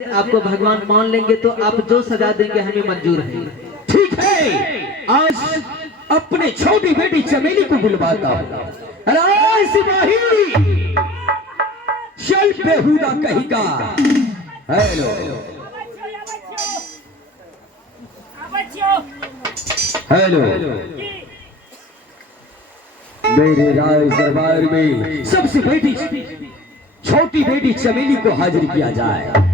आपको भगवान मान लेंगे तो आप जो सजा देंगे हमें मंजूर है। ठीक है, आज अपने छोटी बेटी चमेली को बुलवाता हूँ। राय सिपाही, चल बेहुदा कहेगा। हेलो हेलो, मेरे राज दरबार में सबसे बेटी छोटी बेटी चमेली को हाजिर किया जाए।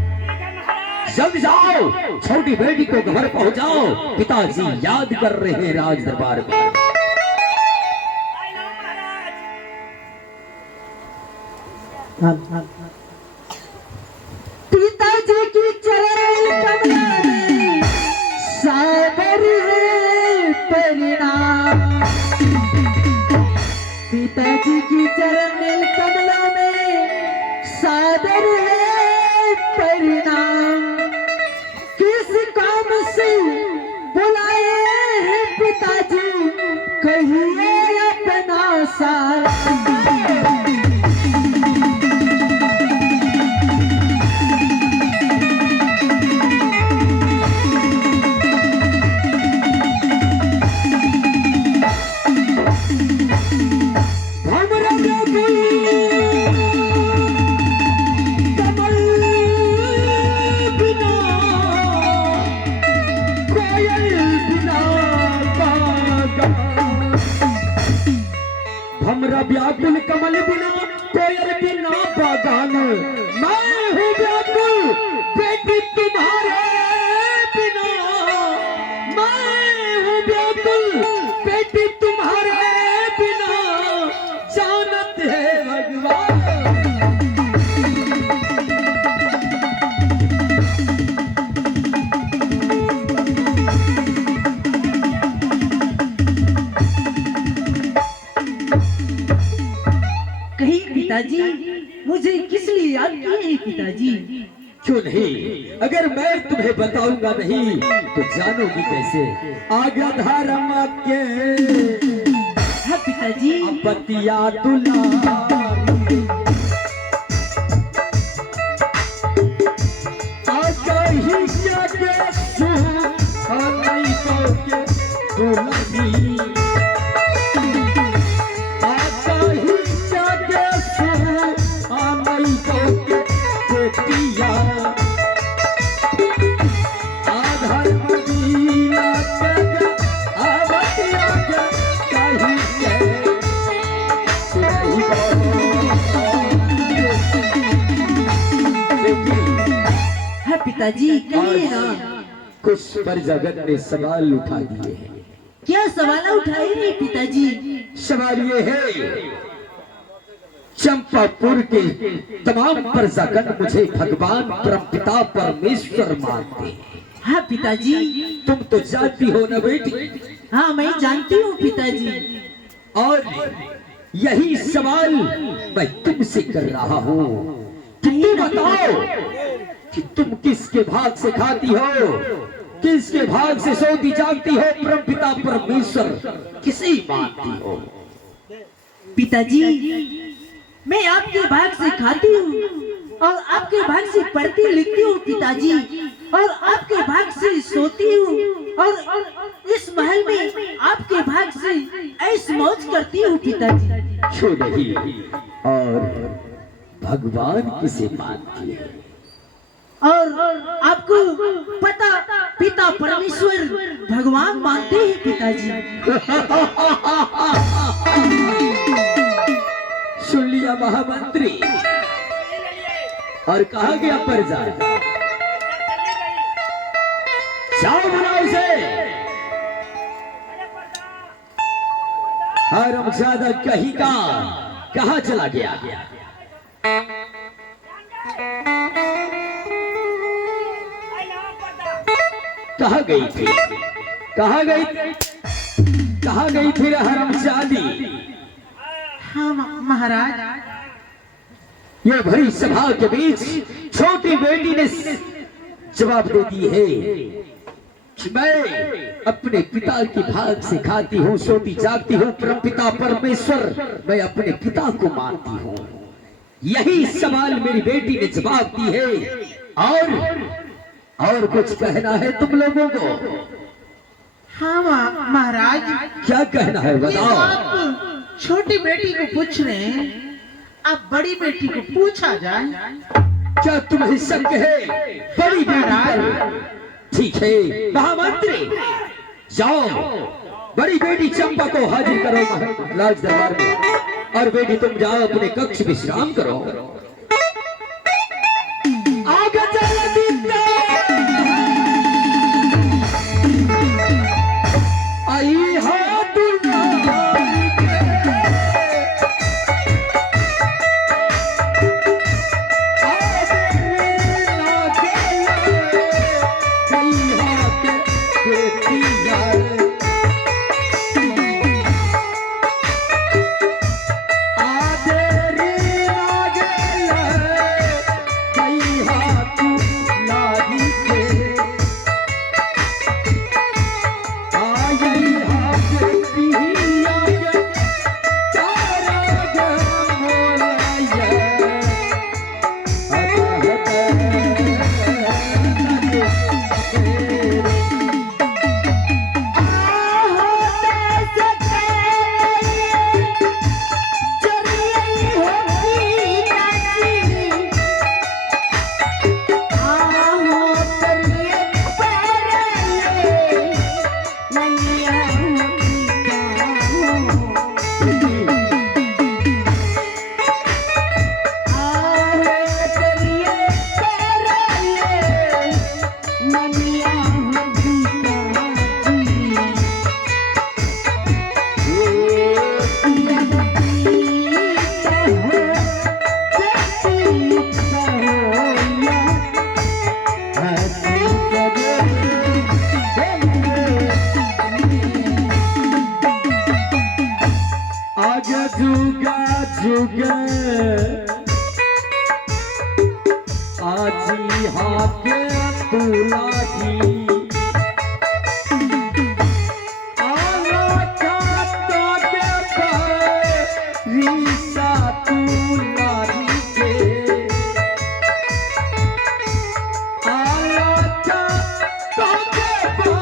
जल्द जाओ, छोटी बेटी को घर पहुंचाओ, पिताजी याद कर रहे हैं राज दरबार में। पिताजी की चरण कमला में सागर है परिणाम। पिताजी की चरण कमला में सादर है परिणाम। किस काम से बुलाए हैं पिताजी, कहिए अपना सारा। हमरा व्याकुल कमल बिना, कोयल बिना बागान। मैं हूँ व्याकुल बेटी तुम्हारे बिना। मैं हूँ व्याकुल बेटी तुम्हारे बिना, जानत है भगवान। पिताजी मुझे किस लिए याद किए हैं पिताजी? क्यों नहीं, अगर मैं तुम्हें बताऊंगा नहीं तो जानोगी कैसे? आज्ञा धर्म के हाँ पिताजी। बतिया दुला पिताजी कहिए ना। कुछ पर जगत ने सवाल उठा दिए हैं। क्या सवाल उठाए हैं पिताजी? सवाल ये है, चंपापुर के तमाम प्रजागण मुझे भगवान परमपिता परमेश्वर मानते हैं। हाँ पिताजी। तुम तो जानती हो ना बेटी? हाँ मैं जानती हूँ पिताजी। और यही सवाल मैं तुमसे कर रहा हूँ कि तुम बताओ कि तुम किसके भाग से खाती हो, किसके भाग से सोती जागती हो? परमपिता परमेश्वर किसे मानती हो? पिताजी मैं आपके भाग से खाती हूँ और आपके भाग से पढ़ती लिखती हूँ पिताजी, और आपके भाग से सोती हूँ और इस महल में आपके भाग से ऐश मौज करती हूँ पिताजी। क्यों नहीं? और भगवान किसे मानती है? और आपको पता पिता परमेश्वर भगवान मानते हैं पिताजी। सुन लिया महामंत्री? और कहा गया प्रजा? जाओ बुलाओ उसे। हरामजादा कहीं का कहाँ चला गया? कहाँ गई थी? कहाँ गई? कहाँ गई थी हरामजादी? हाँ महाराज। ये भरी सभा के बीच छोटी बेटी ने जवाब दे दी है कि मैं अपने पिता के भाग से खाती हूँ, सोती जागती हूँ। परमपिता परमेश्वर, मैं अपने पिता को मानती हूँ। यही सवाल मेरी बेटी ने जवाब दी है और कुछ कहना है तुम लोगों को? हाँ महाराज, क्या कहना है ये बताओ। आप छोटी बेटी को पूछ रहे हैं, आप बड़ी बेटी को पूछा जाए। क्या तुम्हें शक है बड़ी बेटी पर? ठीक है महामंत्री, जाओ बड़ी बेटी चंपा को हाजिर करो राज दरबार में, और बेटी तुम जाओ अपने कक्ष विश्राम करो। आगे चलो दीप्ता। आई हो दुनिया आजी हाके तुलाजी आला काटा के रीसा तुलाजी के आला काटा के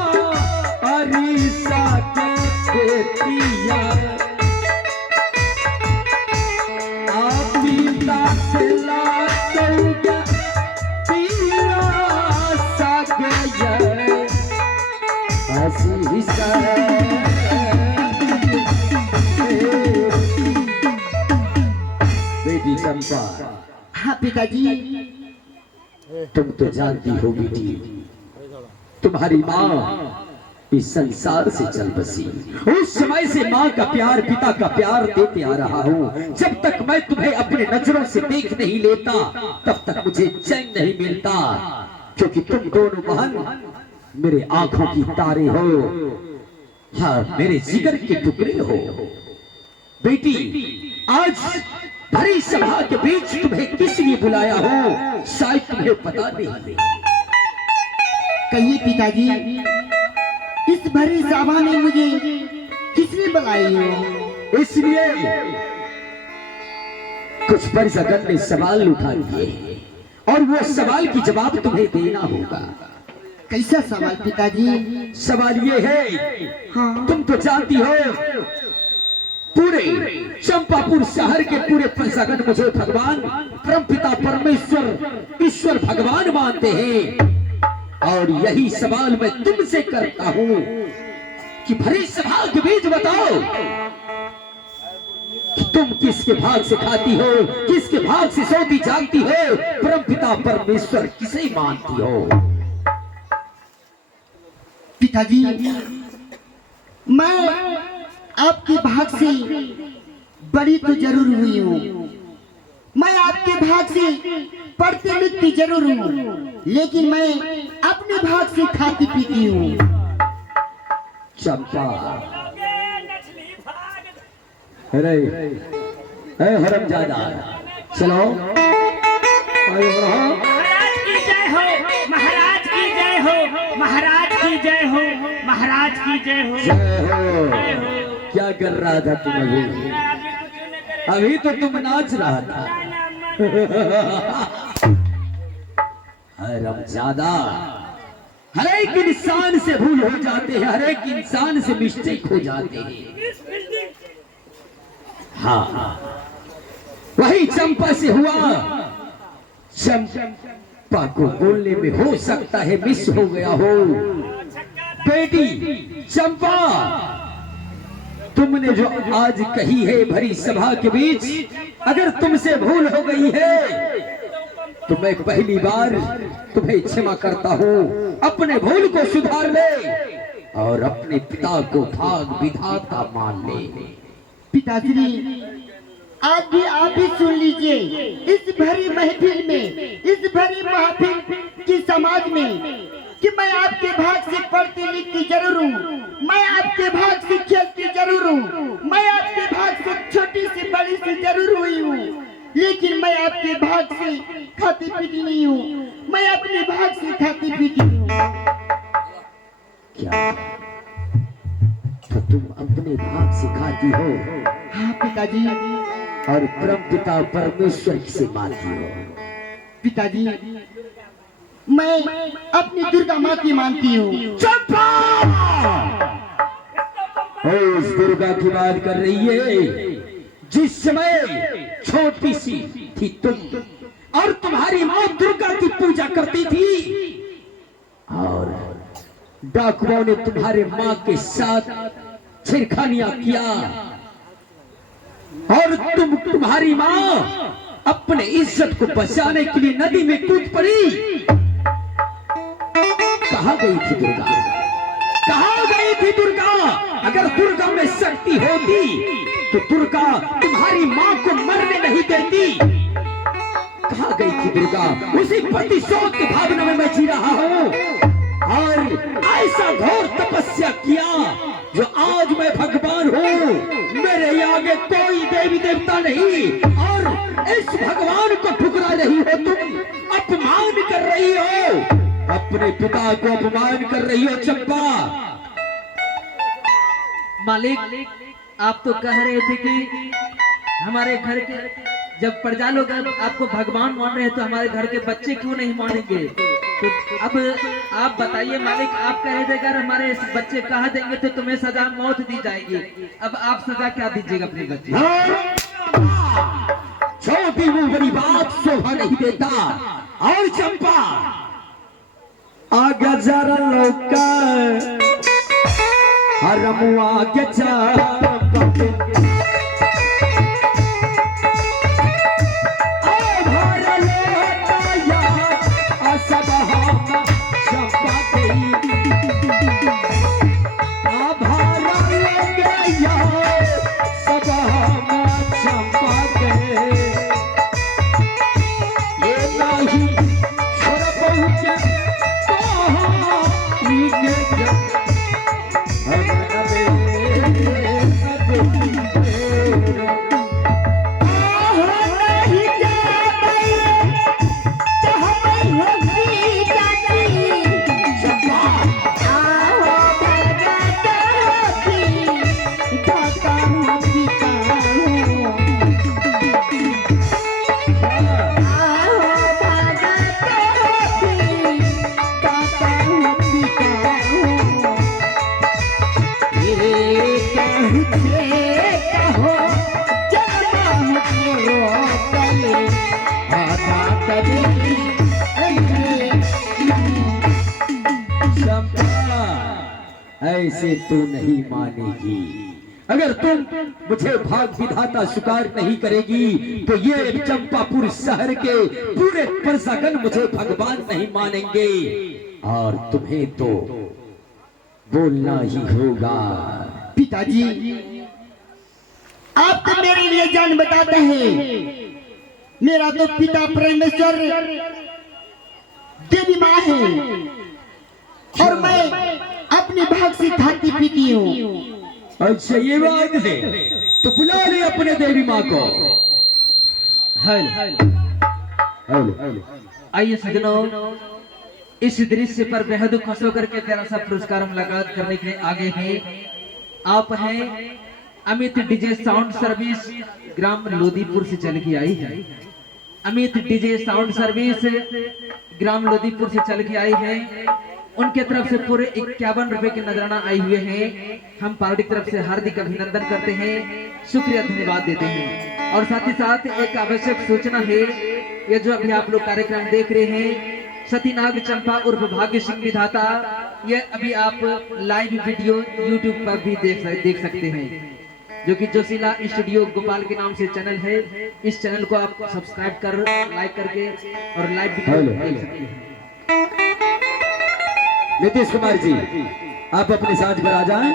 रीसा के पिया बेटी चंपा। हाँ पिताजी। तुम तो जानती हो बेटी, तुम्हारी माँ इस संसार से चल बसी। उस समय से माँ का प्यार, पिता का प्यार देते आ रहा हूँ। जब तक मैं तुम्हें अपने नजरों से देख नहीं लेता तब तक मुझे चैन नहीं मिलता, क्योंकि तुम दोनों बहन मेरे आंखों की तारे हो, हाँ मेरे जिगर के टुकड़े हो। बेटी आज भरी सभा के बीच तुम्हें किस लिए बुलाया हो, शायद तुम्हें पता नहीं। कहिए पिताजी, इस भरी सभा में मुझे किसने बुलाई हो? इसलिए कुछ परजगत ने सवाल उठा दिए और वो सवाल की जवाब तुम्हें देना होगा। कैसा सवाल पिताजी? सवाल ये है, हाँ। तुम तो जानती हो पूरे चंपापुर शहर के पूरे प्रजागण मुझे भगवान परमपिता परमेश्वर ईश्वर भगवान मानते हैं, और यही सवाल मैं तुमसे करता हूं कि भरी सभा के बीच बताओ कि तुम किसके भाग से खाती हो, किसके भाग से सोती जागती हो, परमपिता परमेश्वर किसे मानती हो? पिताजी, मैं आपके भाग से बड़ी तो जरूर हुई हूँ, मैं आपके भाग से पढ़ती लिखती जरूर हूँ, लेकिन मैं अपने भाग से खाती पीती हूँ। चंपा, अरे हरमजादा, चलो। महाराज की जय हो, महाराज की जय हो, महाराज की जय हो, महाराज की जय हो। जय हो। क्या कर रहा था तुम अभी तो तुम नाच रहा था। हरामजादा, हर एक इंसान से भूल हो जाते हैं, हर एक इंसान से मिस्टेक हो जाते हैं। हाँ, वही चंपा से हुआ। चंपा को बोलने में हो सकता है मिस हो गया हो। बेटी चंपा, तुमने जो आज कही है भरी सभा के बीच, अगर तुमसे भूल हो गई है तो मैं पहली बार तुम्हें क्षमा करता हूँ। अपने भूल को सुधार ले और अपने पिता को भाग विधाता मान ले। पिताश्री, आज भी आप ही सुन लीजिए, इस भरी महफिल में, इस भरी महफिल की समाज में, कि मैं आपके भाग से पढ़ती लिखती जरूर हूँ, मैं आपके भाग से खेलती जरूर हूँ, मैं आपके भाग से छोटी से बड़ी से जरूर हुई हूँ, लेकिन मैं आपके भाग से खाती पीती नहीं हूँ। मैं अपने भाग से खाती पीती हूँ। क्या तो तुम अपने भाग से खाती हो? हाँ पिताजी। और परम पिता परमेश्वर से मानती हो? पिताजी, मैं अपनी दुर्गा माँ की मानती हूँ। चंपा! उस दुर्गा की बात कर रही है जिस समय छोटी सी थी तुम, और तुम्हारी माँ दुर्गा की पूजा करती थी, और डाकुओं ने तुम्हारे माँ के साथ छेड़खानियां किया, और तुम्हारी माँ अपने इज्जत को बचाने के लिए नदी में कूद पड़ी। कहाँ गई थी दुर्गा? कहाँ गई थी दुर्गा? अगर दुर्गा में शक्ति होती तो दुर्गा तुम्हारी माँ को मरने नहीं देती। कहाँ गई थी दुर्गा? उसी प्रतिशोध की भावना में मैं जी रहा हूँ, और ऐसा घोर तपस्या किया जो आज मैं भगवान हूँ। मेरे आगे कोई देवी देवता नहीं, और इस भगवान को ठुकरा रही हो तुम, अपमान कर रही हो, अपने पिता को अपमान कर रही हो चंपा। मालिक, आप तो कह रहे थे कि हमारे घर के जब प्रजा लोग आपको भगवान मान रहे हैं तो हमारे घर के बच्चे क्यों नहीं मानेंगे? तो अब आप बताइए मालिक, आप कह रहे थे अगर हमारे बच्चे कहा देंगे तो तुम्हें सजा मौत दी जाएगी। अब आप सजा क्या दीजिएगा अपने बच्चे? छोटी मुंह बड़ी बात शोभा नहीं देता। और चंपा, आगे जरा लौका हरमुआ के ऐसे तो नहीं मानेगी। अगर तुम मुझे भाग विधाता स्वीकार नहीं करेगी तो ये चंपापुर शहर के पूरे प्रजागण मुझे भगवान नहीं मानेंगे, और तुम्हें तो बोलना ही होगा। पिताजी, आप तो मेरे लिए जान बताते हैं। मेरा तो पिता परमेश्वर देवी माँ है, और मैं अपने भाग से खाती पीती हूँ। अच्छा ये बात है, तो बुला ले अपने देवी माँ को। आइए सजनों, इस दृश्य पर बेहद खुश होकर के तेरा सा पुरस्कार मुलाकात करने के लिए आगे हैं। आप हैं अमित डीजे साउंड सर्विस, ग्राम लोदीपुर से चल के आई है। अमित डीजे साउंड सर्विस ग्राम लोदीपुर से चल के आई है, उनके तरफ से पूरे 51 रुपए के नजराना आए हुए हैं। हम पार्टी की तरफ से हार्दिक अभिनंदन करते हैं, शुक्रिया धन्यवाद देते हैं। और साथ ही साथ एक आवश्यक सूचना है, ये जो अभी आप लोग कार्यक्रम देख रहे हैं सतीनाग चंपा उर्फ भाग्य सिंह विधाता, ये अभी आप लाइव वीडियो यूट्यूब पर भी देख सकते हैं, जो कि जोशीला स्टूडियो गोपाल के नाम से चैनल है। इस चैनल को आप सब्सक्राइब कर लाइक करके और लाइव वीडियो देख सकते हैं। नीतीश कुमार जी, आप अपने साथ पर आ जाएं।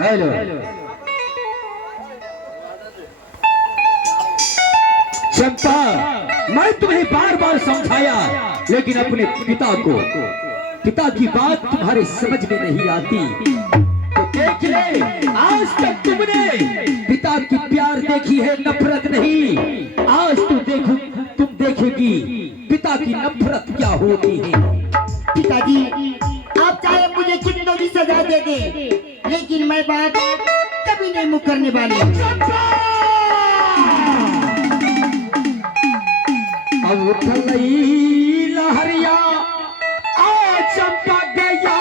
हेलो चंपा, मैं तुम्हें बार बार समझाया, लेकिन अपने पिता की बात तुम्हारे समझ में नहीं आती। तो देख ले, आज तक तुमने पिता की प्यार देखी है, नफरत नहीं। आज तुम देखेगी पिता की नफरत क्या होती है। पिताजी, आप चाहे मुझे कितनों भी सजा दे दे, लेकिन मैं बात कभी नहीं मुकरने वाली। अब उठलई लहरिया आ चंपा गया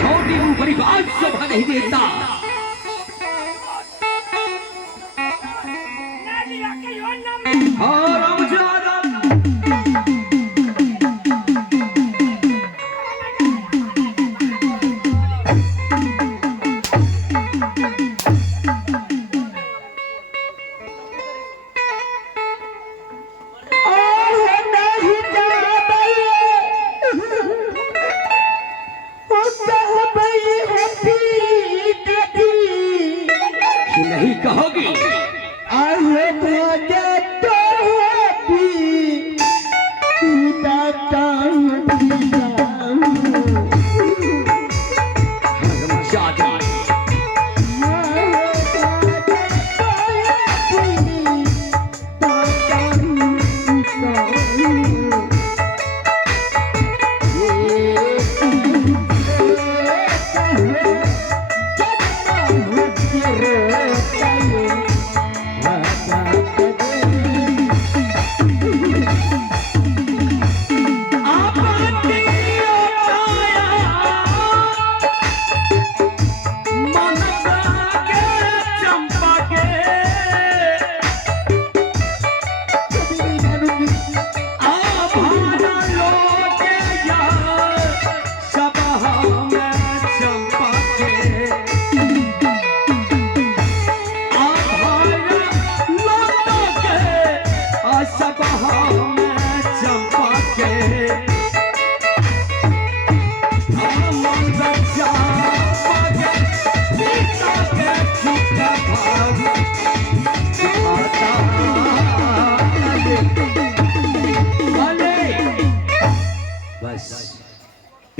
छोटी मुंह बड़ी बात शोभा नहीं देता। नहीं कहोगी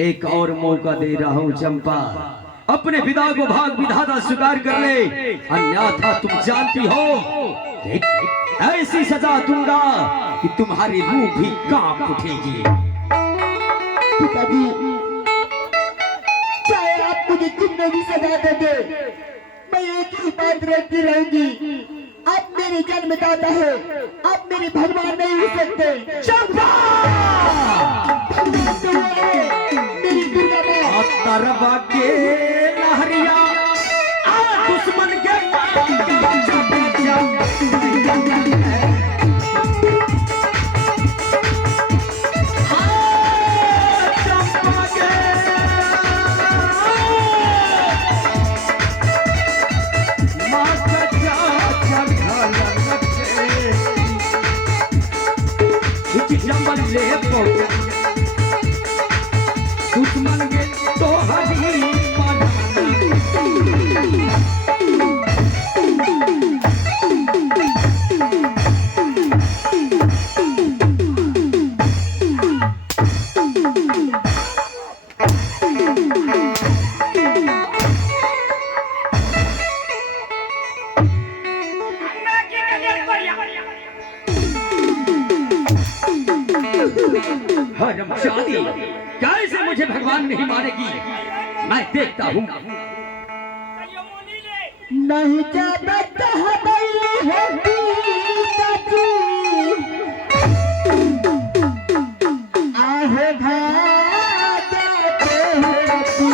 एक और मौका दे रहा हूं चंपा, अपने पिता को भाग विधाता स्वीकार कर ले, अन्यथा तुम जानती हो ऐसी सजा दूंगा कि तुम्हारी रूह भी कांप उठेगी। पिताजी, चाहे आप मुझे कितने भी सजा दे दे, मैं एक ही बात रखती रहूंगी, आप मेरे जन्मदाता है, आप मेरे भगवान नहीं हो सकते। चंपा! मेरी दुर्गा माँ तरवा के लहरिया दुश्मन के चांदी कैसे मुझे भगवान नहीं मानेगी, मैं देखता हूँ। नहीं जाबत हबैली होती कजी आहे भागे होती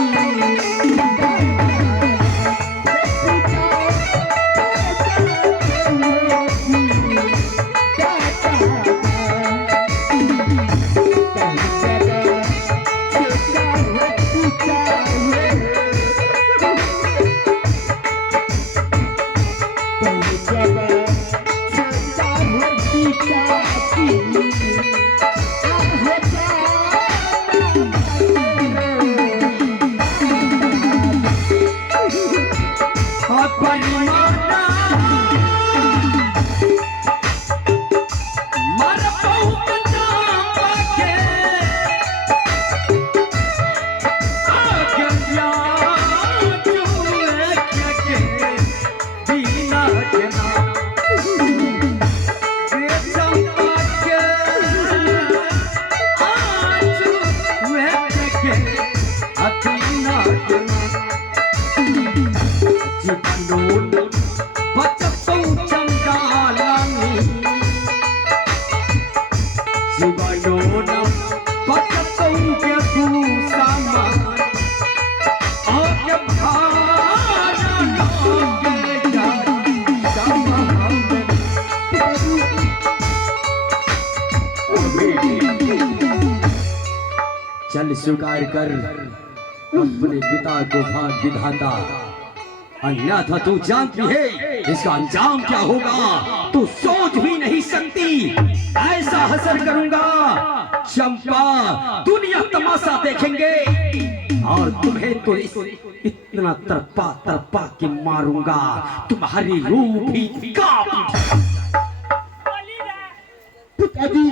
चल स्वीकार कर अपने पिता को भाग विधाता, अन्यथा तू जानती है इसका अंजाम क्या होगा, तू सोच भी नहीं सकती। ऐसा हसर करूंगा चंपा, दुनिया तमाशा देखेंगे और तुम्हें तो इतना तरपा तरपा के मारूंगा तुम्हारी रूह भी कांप उठेगी। पिताजी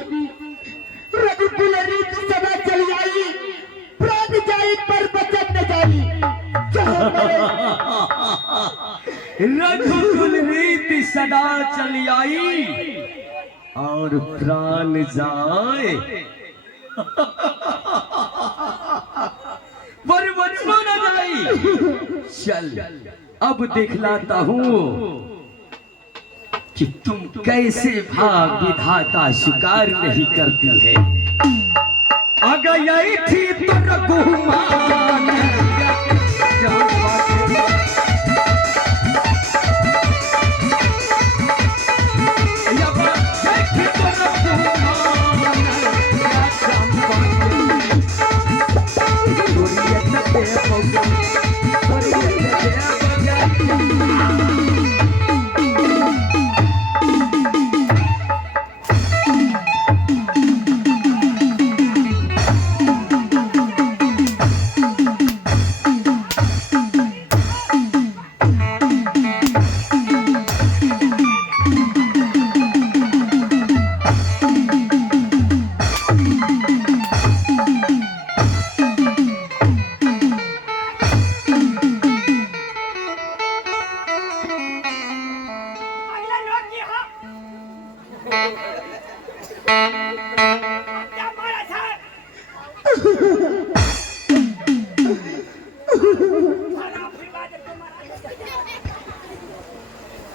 रघुकुल रीत सदा चली आई, प्राण जाई पर बचन न जाई। रघुकुल रीति सदा चली आई और प्राण जाए पर बचना न जाए। चल अब दिखलाता हूँ कि तुम कैसे भाग विधाता स्वीकार नहीं करती है। अगर यही थी तो रघुमान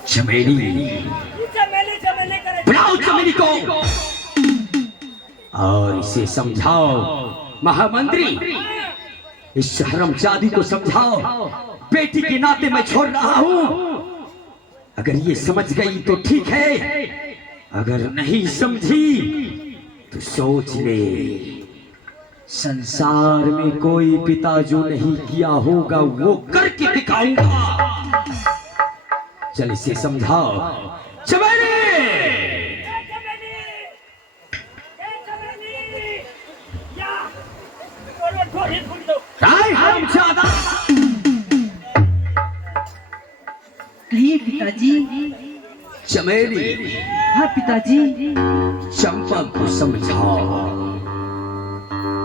चमेली, बुलाओ चमेली को और इसे समझाओ। महामंत्री, इस हरमजादी को समझाओ, बेटी के नाते मैं छोड़ रहा हूं। अगर ये समझ गई तो ठीक है, अगर नहीं समझी तो सोच ले, संसार में कोई पिता जो नहीं किया होगा वो करके दिखाऊंगा। चल इसे समझाओ। चमेली, हरमजादा, कहिए पिताजी। चमेली, हाँ पिताजी। चंपा को समझाओ।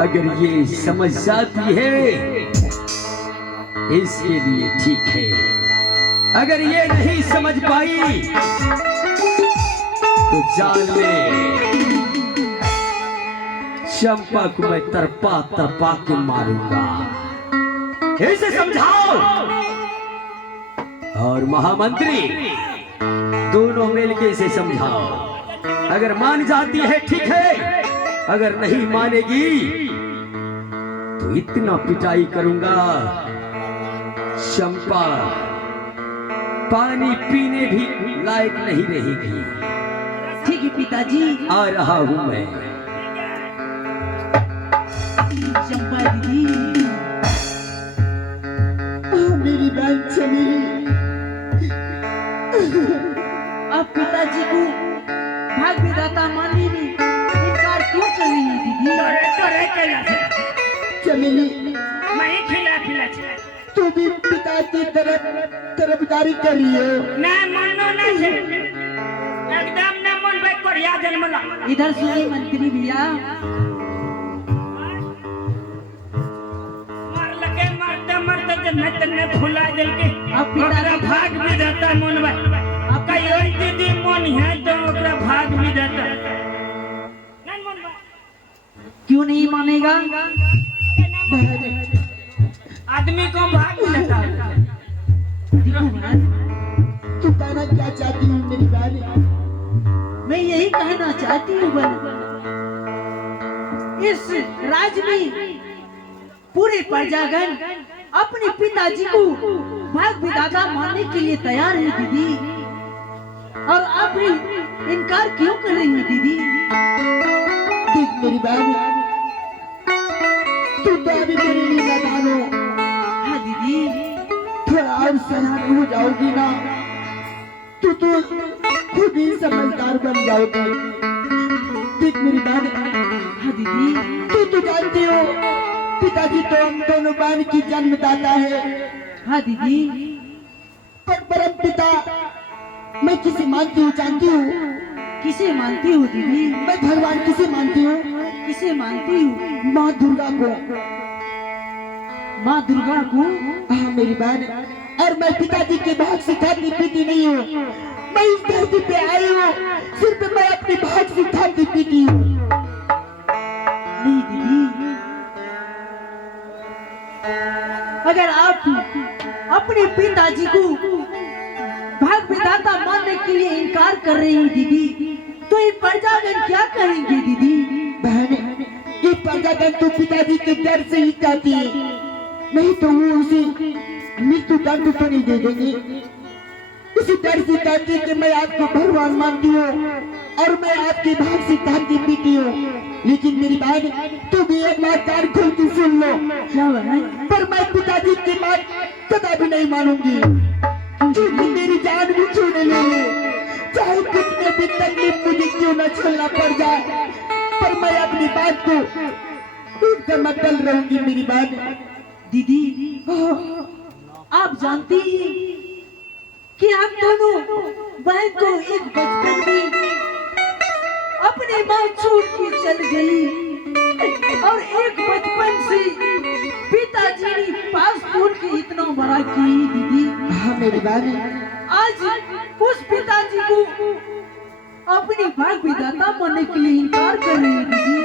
अगर ये समझ जाती है इसके लिए ठीक है, अगर ये नहीं समझ पाई तो जान ले चंपा को मैं तरपा तरपा के मारूंगा। इसे समझाओ। और महामंत्री दोनों मिलके इसे समझाओ। अगर मान जाती है ठीक है, अगर नहीं मानेगी तो इतना पिटाई करूंगा चंपा पानी पीने भी लायक नहीं रहेगी। ठीक है पिताजी। आ रहा हूं मैं। चंपा दीदी, मेरी बहन चली। आप पिताजी को भाग विधाता मानने में इनकार क्यों कर रही है दीदी? तोरे कैला चमेली, मैं ही खिला तू भी पिता की तरफदारी कर रही हो। ना मानो ना छे एकदम ना मन भाई कोरिया जन्मला। इधर सुनिए मंत्री भैया, मार लगे मारते मारते जन्नत ने फुला दिल के अब पिता ओकरा भाग भी देता मन भाई। अब कई और दीदी मन है तो ओकरा भाग भी देता नहीं मन भाई। क्यों नहीं मानेगा? आदमी को भाग भी देता देखो महाराज, तू कहना क्या चाहती हूँ मेरी बहन? मैं यही कहना चाहती हूँ बहन, इस राज्य में पूरे प्रजागण अपने पिताजी को भाग विधाता मानने के लिए तैयार है दीदी, और आप इनकार क्यों कर रही है दीदी? देख मेरी बहन, तू तो अभी मेरे लिए नादान हो। हाँ दीदी, थोड़ा और सयान हो जाओगी ना तो तू खुद ही समझदार बन जाओगी। देख मेरी बहन, हाँ दीदी, तू तो जानती हो पिताजी तो हम दोनों बहन की जन्मदाता है। हाँ दीदी, पर परम पिता मैं किसे मानती हूँ जानती हूँ? किसे मानती हो दीदी? मैं भगवान किसे मानती हूँ? किसे मानती हूँ? माँ दुर्गा को। माँ दुर्गा को? हाँ मेरी बहन, और मैं पिताजी के भाग से खाती पीती नहीं हूँ। मैं इस धरती पे आई हूँ सिर्फ मैं अपने भाग से खाती पीती हूँ। नहीं दीदी, अगर आप अपने पिताजी को भाग विधाता मानने के लिए इनकार कर रही हैं दीदी, तो ये प्रजागण क्या करेंगे दीदी? बहन, ये प्रजागण तो पिताजी के डर से ही कहती है, नहीं तो वो उसे मृत्यु दंड तो नहीं दे देंगे। इसी डर से कहती है कि मैं आपको भगवान मानती हूँ और मैं आपके भाग से खाती पीती हूँ। लेकिन मेरी बहन, तू भी एक बात कान खोल के सुन लो। क्या है? पर मैं पिताजी की बात कदा भी नहीं मानूंगी, क्योंकि मेरी जान भी छूने ले ले, चाहे कितने भी तकलीफ मुझे क्यों न झेलना पड़ जाए, पर मैं अपनी बात को एकदम अटल रहूंगी मेरी बहन। दीदी, आप जानती हैं कि हम दोनों बहन को एक बचपन में अपनी माँ छोड़ के चल गई, और एक बचपन से पिताजी ने पास छोड़ के इतना बड़ा की दीदी। हाँ मेरी बहन, आज उस पिताजी को अपनी भाग विधाता मानने के लिए इनकार कर रही है दीदी।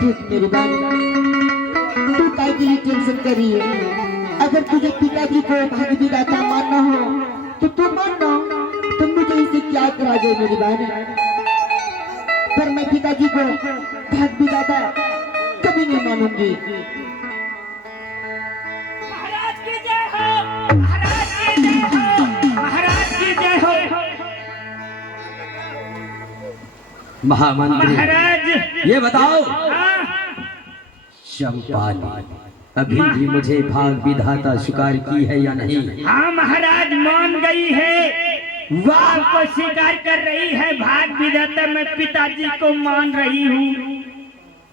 ठीक मेरी बहन, तू काय के लिए टेंशन कर रही है? अगर तुझे पिताजी को भाग विधाता मानना हो तो तू मानना, तुम मुझे इसे क्या करा दो मेरी बहन। पर मैं पिताजी को भाग विधाता कभी नहीं मानूंगी। महाराज की जय हो, महाराज की जय हो, महाराज की जय हो। महामंत्री महाराज ये बताओ, हाँ, चंपा ने अभी भी मुझे भाग विधाता स्वीकार की है या नहीं? हाँ महाराज मान गई है, वाह को स्वीकार कर रही है। भाग विधाता मैं पिताजी को मान रही हूँ।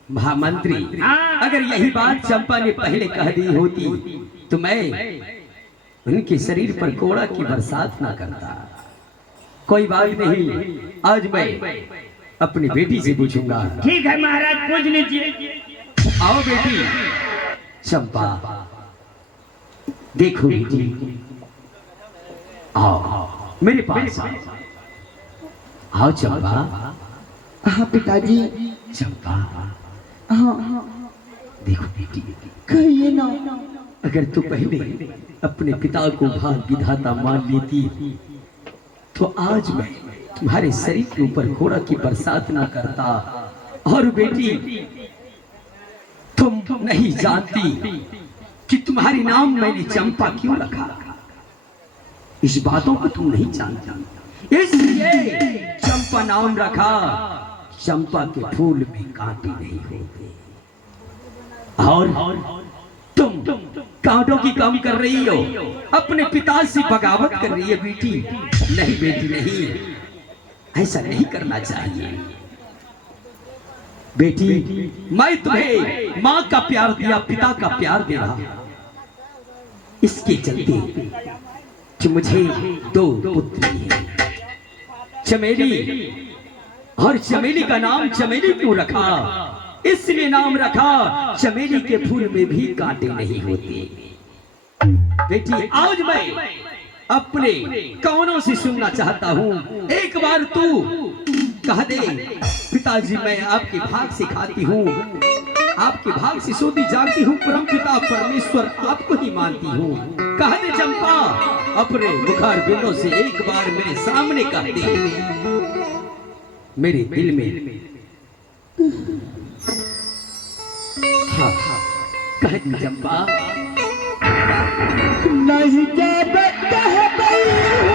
महामंत्री, हाँ। अगर यही बात चंपा ने पहले कह दी होती तो मैं उनके शरीर पर कोड़ा की बरसात ना करता। कोई बात नहीं, आज मैं अपनी बेटी से पूछूंगा। ठीक है महाराज, पूछ लीजिए। आओ बेटी। चंपा, देखो बेटी, आओ मेरे पास आओ। चंपा, हाँ पिताजी। चंपा, हाँ देखो बेटी, कहिए ना। अगर तू पहले अपने पिता को भाग विधाता मान लेती तो आज मैं तुम्हारे शरीर के ऊपर घोड़ा की बरसात ना करता। और बेटी, तुम नहीं जानती कि तुम्हारी नाम मैंने चंपा क्यों रखा। इस बातों को तुम नहीं जानती, इसलिए चंपा नाम रखा। चंपा के फूल में कांटे नहीं होते। और तुम कांटों की काम कर रही हो, अपने पिता से बगावत कर रही है बेटी। नहीं बेटी नहीं, ऐसा नहीं करना चाहिए बेटी। मैं तुम्हें माँ का प्यार दिया, पिता का प्यार दे रहा, इसके चलते कि मुझे 2 पुत्री हैं, चमेली। और चमेली का नाम चमेली क्यों रखा? इसलिए नाम रखा, चमेली के फूल में भी कांटे नहीं होते। बेटी, आज मैं अपने कानों से सुनना चाहता हूँ, एक बार तू कह दे, पिताजी मैं आपके भाग से खाती हूँ, आपके भाग से सोती जागती हूँ, परम पिता परमेश्वर आपको ही मानती हूँ। कह दे चंपा, अपने मुखार बिंदों से एक बार मेरे सामने कह दे, मेरे दिल में। हाँ, कह दी चंपा। नहीं जा कह